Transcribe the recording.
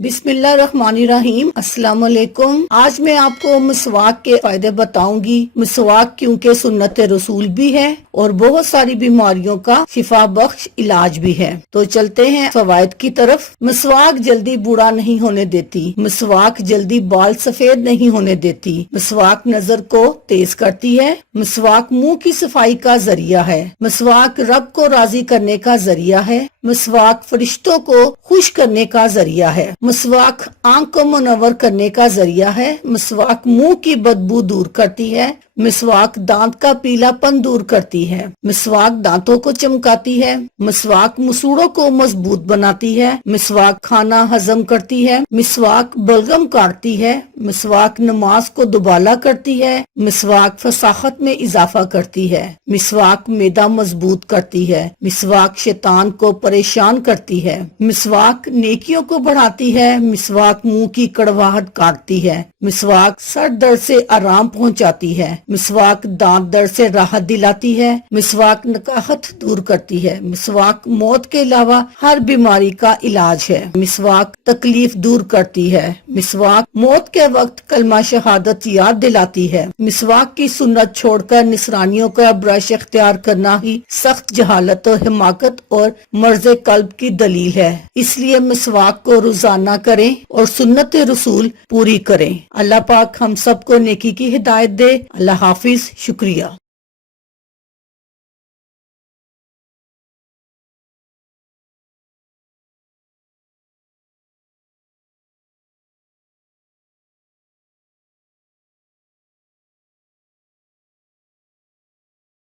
बिस्मिल्लाहिर्रहमानिर्रहीम। अस्सलाम वालेकुम। आज मैं आपको मिसवाक के फायदे बताऊंगी। मिसवाक क्योंकि सुन्नत रसूल भी है और बहुत सारी बीमारियों का शिफा बख्श इलाज भी है। तो चलते हैं फवायद की तरफ। मिसवाक जल्दी बूढ़ा नहीं होने देती। मिसवाक जल्दी बाल सफेद नहीं होने देती। मिसवाक नजर को तेज करती है। मिसवाक मुंह की सफाई का जरिया है। मिसवाक रब को राजी करने का जरिया है। मिसवाक फरिश्तों को खुश करने का जरिया है। मिसवाक आंख को मुनव्वर करने का जरिया है। मिसवाक मुंह की बदबू दूर करती है। मिसवाक दांत का पीलापन दूर करती है। मिसवाक दांतों को चमकाती है। मिसवाक मसूड़ों को मजबूत बनाती है। मिसवाक खाना हजम करती है। मिसवाक बलगम काटती है। मिसवाक नमाज को दुबाला करती है। मिसवाक फसाखत में इजाफा करती है। मिसवाक मैदा मजबूत करती है। मिसवाक शैतान को परेशान करती है। मिसवाक नेकियों को बढ़ाती है। मिसवाक मुंह की कड़वाहट काटती है। मिसवाक सर दर्द से आराम पहुंचाती है। मिसवाक दांत दर्द से राहत दिलाती है। मिसवाक नकाहत दूर करती है। मिसवाक मौत के अलावा हर बीमारी का इलाज है। मिसवाक तकलीफ दूर करती है। मिसवाक मौत के वक्त कलमा शहादत याद दिलाती है। मिसवाक की सुन्नत छोड़कर निसरानियों का ब्रश इख्तियार करना ही सख्त जहालत और हिमाकत और मर्ज कल्ब की दलील है। इसलिए मिसवाक को रोजाना करें और सुन्नत रसूल पूरी करें। अल्लाह पाक हम सबको नेकी की हिदायत दे। अल्लाह हाफिज। शुक्रिया।